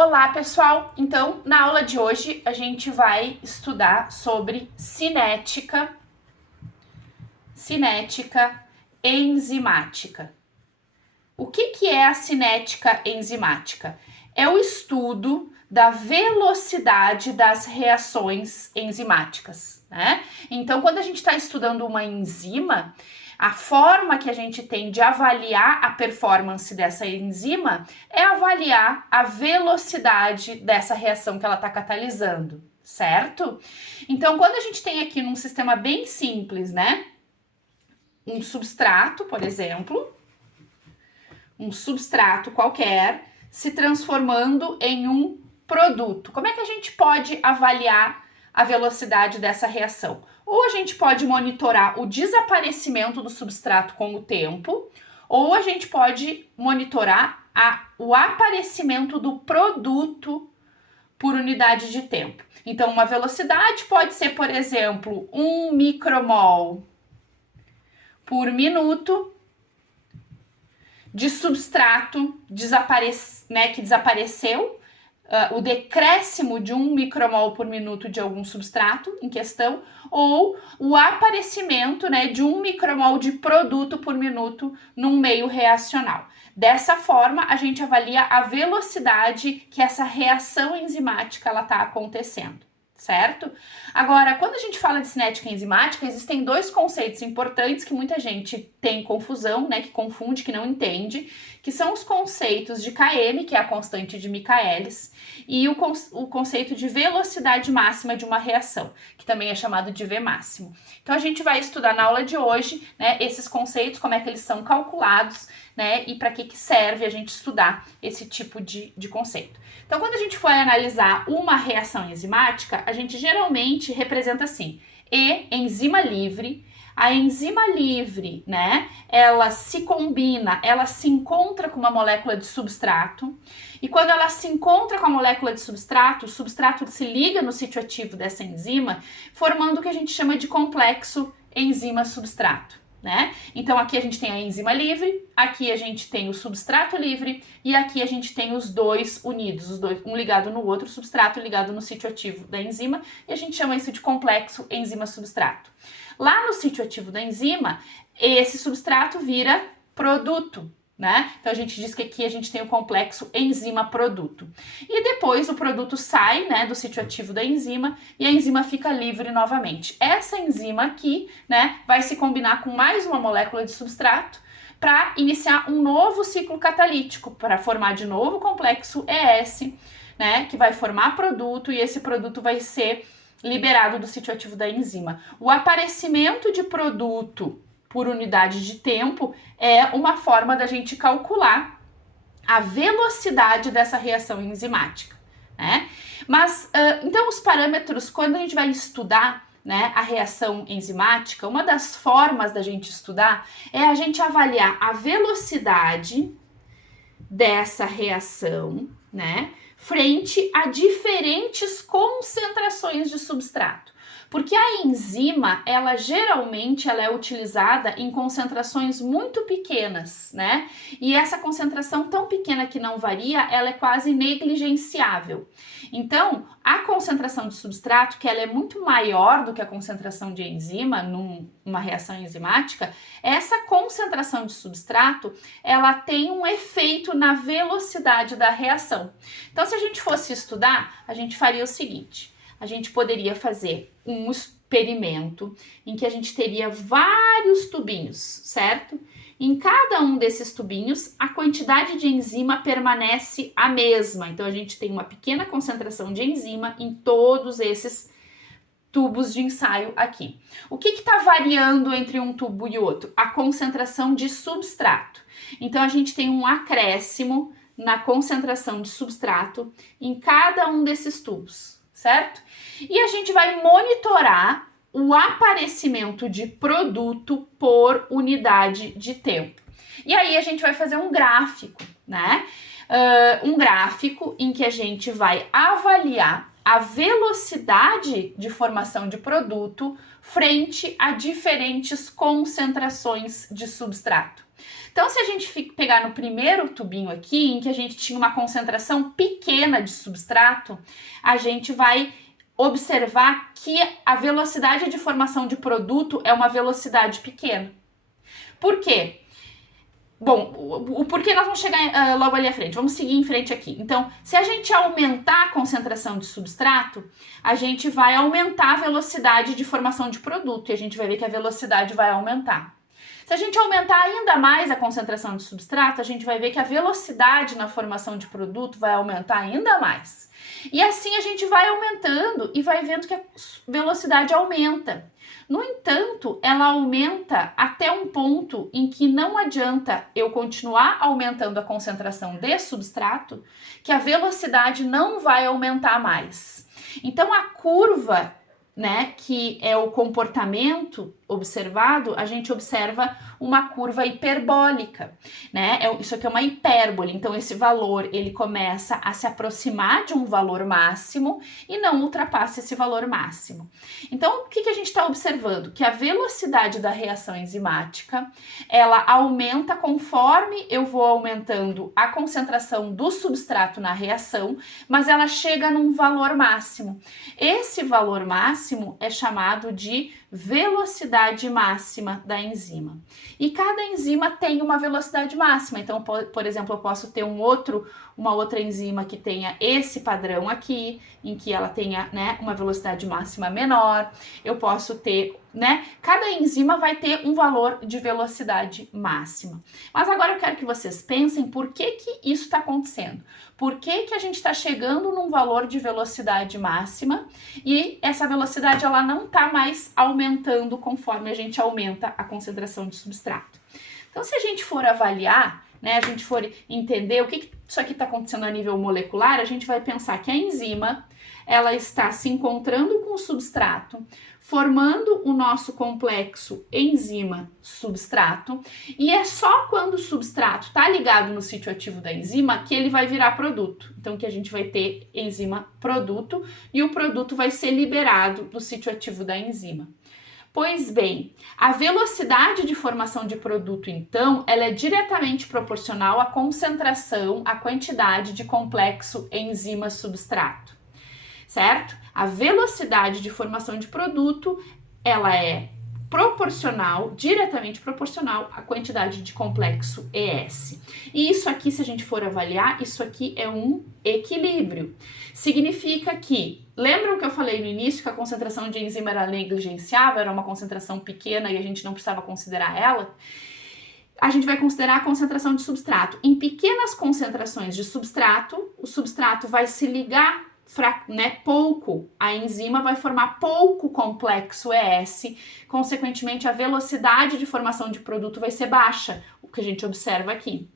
Olá, pessoal! Então, na aula de hoje, a gente vai estudar sobre cinética enzimática. O que é a cinética enzimática? É o estudo da velocidade das reações enzimáticas, né? Então, quando a gente está estudando uma enzima, a forma que a gente tem de avaliar a performance dessa enzima é avaliar a velocidade dessa reação que ela está catalisando, certo? Então, quando a gente tem aqui num sistema bem simples, né? Um substrato, por exemplo, um substrato qualquer se transformando em um produto. Como é que a gente pode avaliar a velocidade dessa reação? Ou a gente pode monitorar o desaparecimento do substrato com o tempo, ou a gente pode monitorar o aparecimento do produto por unidade de tempo. Então, uma velocidade pode ser, por exemplo, 1 micromol por minuto de substrato que desapareceu, o decréscimo de 1 micromol por minuto de algum substrato em questão, ou o aparecimento, né, de 1 micromol de produto por minuto num meio reacional. Dessa forma, a gente avalia a velocidade que essa reação enzimática ela está acontecendo, certo? Agora, quando a gente fala de cinética enzimática, existem dois conceitos importantes que muita gente tem confusão, né, que confunde, que não entende, que são os conceitos de Km, que é a constante de Michaelis, e o conceito de velocidade máxima de uma reação, que também é chamado de V máximo. Então, a gente vai estudar na aula de hoje, né, esses conceitos, como é que eles são calculados, né, e para que serve a gente estudar esse tipo de conceito. Então, quando a gente for analisar uma reação enzimática, a gente geralmente representa assim: E, enzima livre. A enzima livre, né, ela se combina, ela se encontra com uma molécula de substrato, e quando ela se encontra com a molécula de substrato, o substrato se liga no sítio ativo dessa enzima, formando o que a gente chama de complexo enzima-substrato, né? Então aqui a gente tem a enzima livre, aqui a gente tem o substrato livre, e aqui a gente tem os dois unidos, os dois, um ligado no outro, o substrato ligado no sítio ativo da enzima, e a gente chama isso de complexo enzima-substrato. Lá no sítio ativo da enzima, esse substrato vira produto, né? Então a gente diz que aqui a gente tem o complexo enzima-produto. E depois o produto sai, né, do sítio ativo da enzima e a enzima fica livre novamente. Essa enzima aqui, né, vai se combinar com mais uma molécula de substrato para iniciar um novo ciclo catalítico, para formar de novo o complexo ES, né, que vai formar produto, e esse produto vai ser liberado do sítio ativo da enzima. O aparecimento de produto por unidade de tempo é uma forma da gente calcular a velocidade dessa reação enzimática, né? Mas, então, os parâmetros, quando a gente vai estudar, né, a reação enzimática, uma das formas da gente estudar é a gente avaliar a velocidade dessa reação, né, frente a diferentes concentrações de substrato. Porque a enzima, ela geralmente é utilizada em concentrações muito pequenas, né? E essa concentração tão pequena que não varia, ela é quase negligenciável. Então, a concentração de substrato, que ela é muito maior do que a concentração de enzima numa reação enzimática, essa concentração de substrato, ela tem um efeito na velocidade da reação. Então, se a gente fosse estudar, a gente faria o seguinte: a gente poderia fazer um experimento em que a gente teria vários tubinhos, certo? Em cada um desses tubinhos, a quantidade de enzima permanece a mesma. Então, a gente tem uma pequena concentração de enzima em todos esses tubos de ensaio aqui. O que está variando entre um tubo e outro? A concentração de substrato. Então, a gente tem um acréscimo na concentração de substrato em cada um desses tubos, certo? E a gente vai monitorar o aparecimento de produto por unidade de tempo. E aí a gente vai fazer um gráfico, né? Um gráfico em que a gente vai avaliar a velocidade de formação de produto frente a diferentes concentrações de substrato. Então, se a gente pegar no primeiro tubinho aqui, em que a gente tinha uma concentração pequena de substrato, a gente vai observar que a velocidade de formação de produto é uma velocidade pequena. Por quê? Bom, o porquê nós vamos chegar logo ali à frente. Vamos seguir em frente aqui. Então, se a gente aumentar a concentração de substrato, a gente vai aumentar a velocidade de formação de produto e a gente vai ver que a velocidade vai aumentar. Se a gente aumentar ainda mais a concentração de substrato, a gente vai ver que a velocidade na formação de produto vai aumentar ainda mais. E assim a gente vai aumentando e vai vendo que a velocidade aumenta. No entanto, ela aumenta até um ponto em que não adianta eu continuar aumentando a concentração de substrato, que a velocidade não vai aumentar mais. Então, a curva, né, que é o comportamento observado, a gente observa uma curva hiperbólica, né? Isso aqui é uma hipérbole, então esse valor ele começa a se aproximar de um valor máximo e não ultrapassa esse valor máximo. Então, o que a gente está observando? Que a velocidade da reação enzimática, ela aumenta conforme eu vou aumentando a concentração do substrato na reação, mas ela chega num valor máximo. Esse valor máximo é chamado de velocidade máxima da enzima. E cada enzima tem uma velocidade máxima. Então, por exemplo, eu posso ter uma outra enzima que tenha esse padrão aqui, em que ela tenha, né, uma velocidade máxima menor. Eu posso ter, né, cada enzima vai ter um valor de velocidade máxima. Mas agora eu quero que vocês pensem por que isso está acontecendo. Por que a gente está chegando num valor de velocidade máxima e essa velocidade ela não está mais aumentando conforme a gente aumenta a concentração de substrato. Então, se a gente for avaliar, né, a gente for entender o que isso aqui está acontecendo a nível molecular, a gente vai pensar que a enzima ela está se encontrando com o substrato, formando o nosso complexo enzima-substrato, e é só quando o substrato está ligado no sítio ativo da enzima que ele vai virar produto. Então, que a gente vai ter enzima-produto e o produto vai ser liberado do sítio ativo da enzima. Pois bem, a velocidade de formação de produto, então, ela é diretamente proporcional à concentração, à quantidade de complexo enzima-substrato, certo? A velocidade de formação de produto, ela é proporcional, diretamente proporcional à quantidade de complexo ES. E isso aqui, se a gente for avaliar, isso aqui é um equilíbrio. Significa que, lembram que eu falei no início que a concentração de enzima era negligenciável, era uma concentração pequena e a gente não precisava considerar ela? A gente vai considerar a concentração de substrato. Em pequenas concentrações de substrato, o substrato vai se ligar pouco, a enzima vai formar pouco complexo ES, consequentemente a velocidade de formação de produto vai ser baixa, o que a gente observa aqui.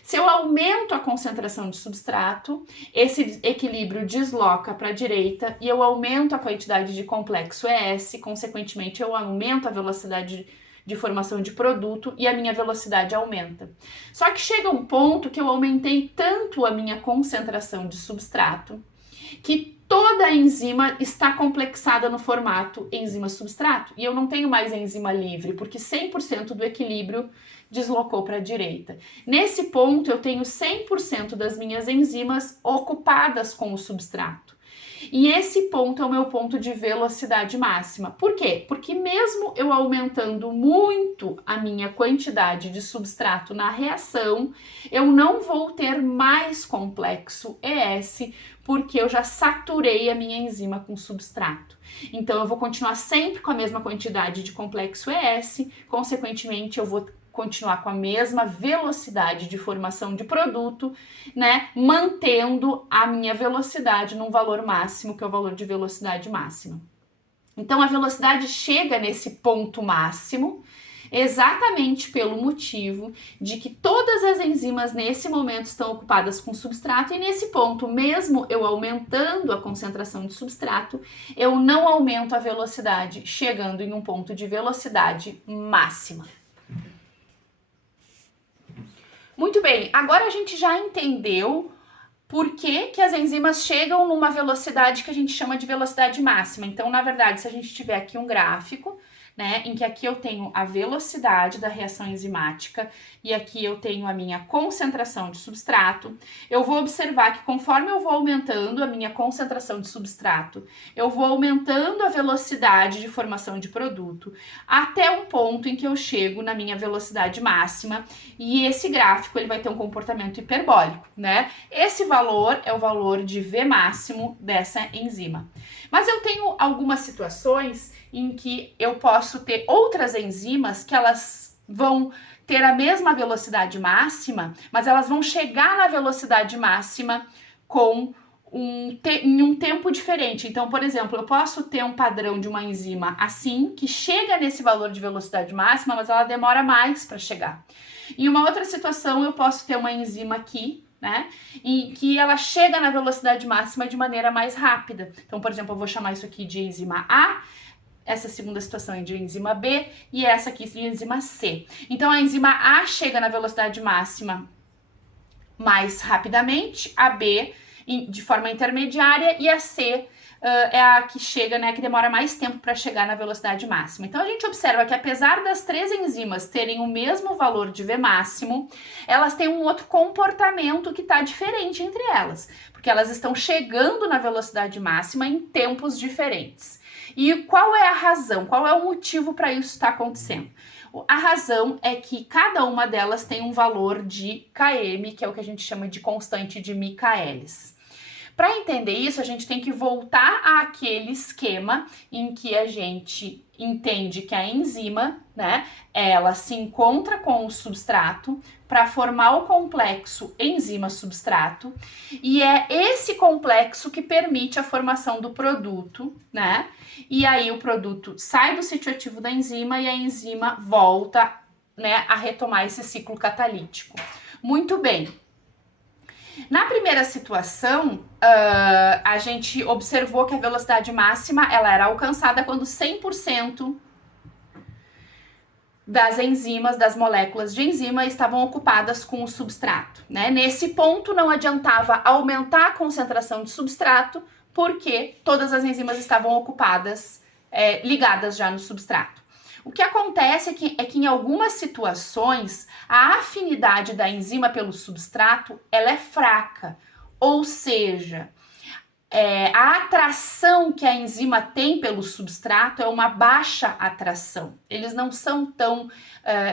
Se eu aumento a concentração de substrato, esse equilíbrio desloca para a direita e eu aumento a quantidade de complexo ES, consequentemente eu aumento a velocidade de formação de produto e a minha velocidade aumenta. Só que chega um ponto que eu aumentei tanto a minha concentração de substrato que toda a enzima está complexada no formato enzima-substrato e eu não tenho mais enzima livre, porque 100% do equilíbrio deslocou para a direita. Nesse ponto, eu tenho 100% das minhas enzimas ocupadas com o substrato. E esse ponto é o meu ponto de velocidade máxima. Por quê? Porque mesmo eu aumentando muito a minha quantidade de substrato na reação, eu não vou ter mais complexo ES, porque eu já saturei a minha enzima com substrato. Então, eu vou continuar sempre com a mesma quantidade de complexo ES, consequentemente, eu vou continuar com a mesma velocidade de formação de produto, né, mantendo a minha velocidade num valor máximo, que é o valor de velocidade máxima. Então, a velocidade chega nesse ponto máximo, exatamente pelo motivo de que todas as enzimas nesse momento estão ocupadas com substrato e nesse ponto, mesmo eu aumentando a concentração de substrato, eu não aumento a velocidade, chegando em um ponto de velocidade máxima. Muito bem, agora a gente já entendeu por que as enzimas chegam numa velocidade que a gente chama de velocidade máxima. Então, na verdade, se a gente tiver aqui um gráfico, né? Em que aqui eu tenho a velocidade da reação enzimática e aqui eu tenho a minha concentração de substrato. Eu vou observar que conforme eu vou aumentando a minha concentração de substrato, eu vou aumentando a velocidade de formação de produto até um ponto em que eu chego na minha velocidade máxima, e esse gráfico ele vai ter um comportamento hiperbólico, né? Esse valor é o valor de V máximo dessa enzima. Mas eu tenho algumas situações em que eu posso ter outras enzimas que elas vão ter a mesma velocidade máxima, mas elas vão chegar na velocidade máxima com em um tempo diferente. Então, por exemplo, eu posso ter um padrão de uma enzima assim, que chega nesse valor de velocidade máxima, mas ela demora mais para chegar. Em uma outra situação, eu posso ter uma enzima aqui, né, em que ela chega na velocidade máxima de maneira mais rápida. Então, por exemplo, eu vou chamar isso aqui de enzima A, essa segunda situação é de enzima B e essa aqui de enzima C. Então, a enzima A chega na velocidade máxima mais rapidamente, a B de forma intermediária e a C é a que chega, né, que demora mais tempo para chegar na velocidade máxima. Então a gente observa que apesar das três enzimas terem o mesmo valor de V máximo, elas têm um outro comportamento que está diferente entre elas, porque elas estão chegando na velocidade máxima em tempos diferentes. E qual é a razão? Qual é o motivo para isso estar acontecendo? A razão é que cada uma delas tem um valor de km, que é o que a gente chama de constante de Michaelis. Para entender isso, a gente tem que voltar àquele esquema em que a gente entende que a enzima, né, ela se encontra com o substrato para formar o complexo enzima-substrato, e é esse complexo que permite a formação do produto, né? E aí o produto sai do sítio ativo da enzima e a enzima volta, né, a retomar esse ciclo catalítico. Muito bem. Na primeira situação, a gente observou que a velocidade máxima ela era alcançada quando 100% das enzimas, das moléculas de enzima estavam ocupadas com o substrato, né? Nesse ponto não adiantava aumentar a concentração de substrato, porque todas as enzimas estavam ocupadas, ligadas já no substrato. O que acontece é que em algumas situações a afinidade da enzima pelo substrato ela é fraca, ou seja, a atração que a enzima tem pelo substrato é uma baixa atração. Eles não são tão...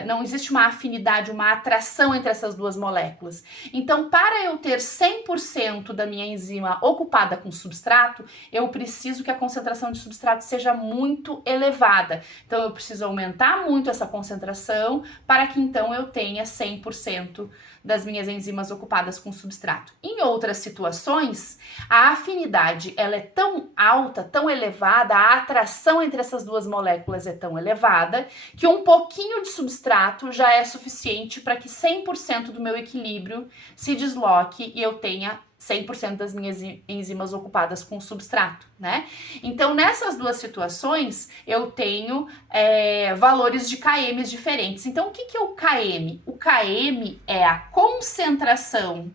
não existe uma afinidade, uma atração entre essas duas moléculas. Então, para eu ter 100% da minha enzima ocupada com substrato, eu preciso que a concentração de substrato seja muito elevada. Então, eu preciso aumentar muito essa concentração para que, então, eu tenha 100% das minhas enzimas ocupadas com substrato. Em outras situações, a afinidade ela é tão alta, tão elevada, a atração entre essas duas moléculas é tão elevada, que um pouquinho de substrato já é suficiente para que 100% do meu equilíbrio se desloque e eu tenha 100% das minhas enzimas ocupadas com substrato, né? Então, nessas duas situações, eu tenho valores de km diferentes. Então, o que é o km? O km é a concentração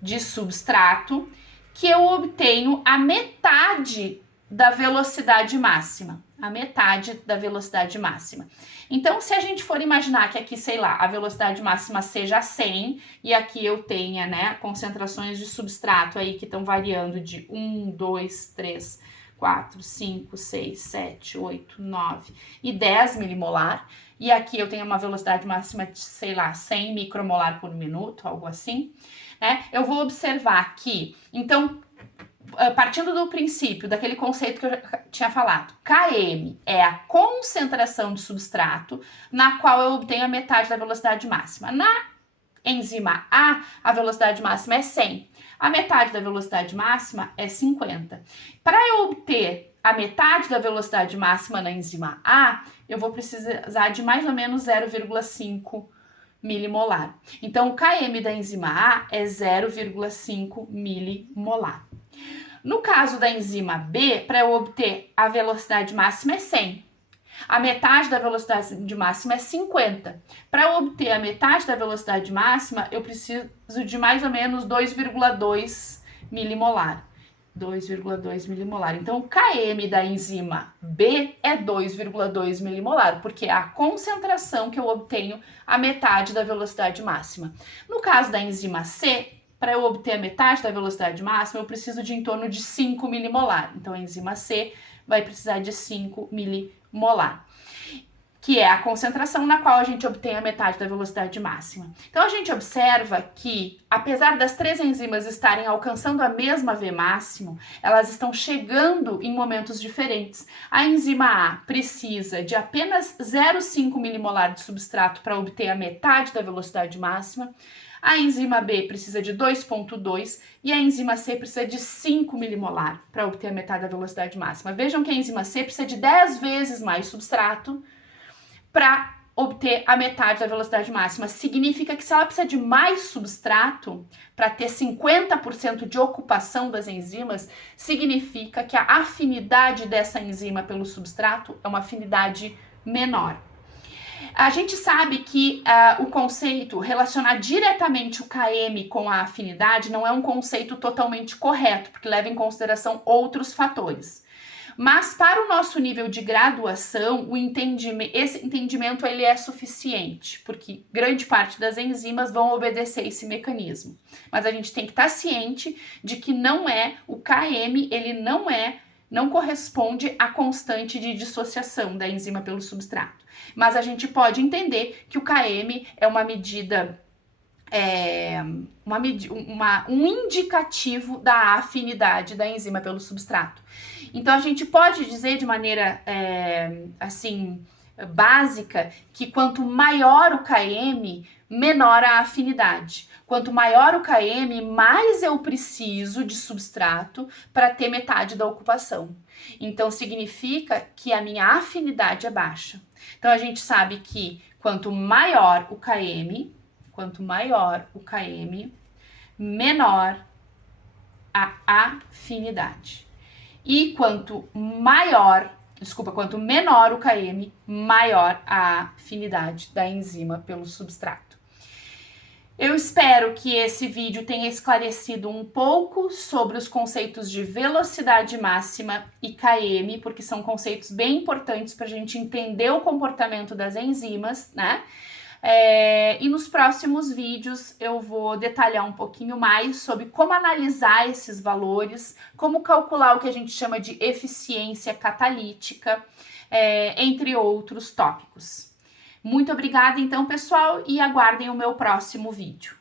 de substrato que eu obtenho a metade da velocidade máxima. A metade da velocidade máxima. Então, se a gente for imaginar que aqui, sei lá, a velocidade máxima seja 100 e aqui eu tenha, né, concentrações de substrato aí que estão variando de 1, 2, 3, 4, 5, 6, 7, 8, 9 e 10 milimolar, e aqui eu tenho uma velocidade máxima de, sei lá, 100 micromolar por minuto, algo assim, né? Eu vou observar que, então, partindo do princípio, daquele conceito que eu já tinha falado, Km é a concentração de substrato na qual eu obtenho a metade da velocidade máxima. Na enzima A velocidade máxima é 100. A metade da velocidade máxima é 50. Para eu obter a metade da velocidade máxima na enzima A, eu vou precisar de mais ou menos 0,5 milimolar. Então, o Km da enzima A é 0,5 milimolar. No caso da enzima B, para eu obter a velocidade máxima é 100. A metade da velocidade máxima é 50. Para eu obter a metade da velocidade máxima, eu preciso de mais ou menos 2,2 milimolar. 2,2 milimolar. Então, o Km da enzima B é 2,2 milimolar, porque é a concentração que eu obtenho a metade da velocidade máxima. No caso da enzima C, para eu obter a metade da velocidade máxima, eu preciso de em torno de 5 milimolar. Então, a enzima C vai precisar de 5 milimolar, que é a concentração na qual a gente obtém a metade da velocidade máxima. Então, a gente observa que, apesar das três enzimas estarem alcançando a mesma V máximo, elas estão chegando em momentos diferentes. A enzima A precisa de apenas 0,5 milimolar de substrato para obter a metade da velocidade máxima. A enzima B precisa de 2,2 e a enzima C precisa de 5 milimolar para obter a metade da velocidade máxima. Vejam que a enzima C precisa de 10 vezes mais substrato para obter a metade da velocidade máxima. Significa que se ela precisa de mais substrato para ter 50% de ocupação das enzimas, significa que a afinidade dessa enzima pelo substrato é uma afinidade menor. A gente sabe que o conceito relacionar diretamente o Km com a afinidade não é um conceito totalmente correto, porque leva em consideração outros fatores. Mas para o nosso nível de graduação, esse entendimento ele é suficiente, porque grande parte das enzimas vão obedecer esse mecanismo. Mas a gente tem que estar ciente de que o Km, ele não corresponde à constante de dissociação da enzima pelo substrato. Mas a gente pode entender que o Km é uma medida, um indicativo da afinidade da enzima pelo substrato. Então, a gente pode dizer de maneira, básica, que quanto maior o Km, menor a afinidade. Quanto maior o Km, mais eu preciso de substrato para ter metade da ocupação. Então, significa que a minha afinidade é baixa. Então, a gente sabe que quanto maior o Km, menor a afinidade. E quanto menor o Km, maior a afinidade da enzima pelo substrato. Eu espero que esse vídeo tenha esclarecido um pouco sobre os conceitos de velocidade máxima e Km, porque são conceitos bem importantes para a gente entender o comportamento das enzimas, né? E nos próximos vídeos eu vou detalhar um pouquinho mais sobre como analisar esses valores, como calcular o que a gente chama de eficiência catalítica, entre outros tópicos. Muito obrigada então, pessoal, e aguardem o meu próximo vídeo.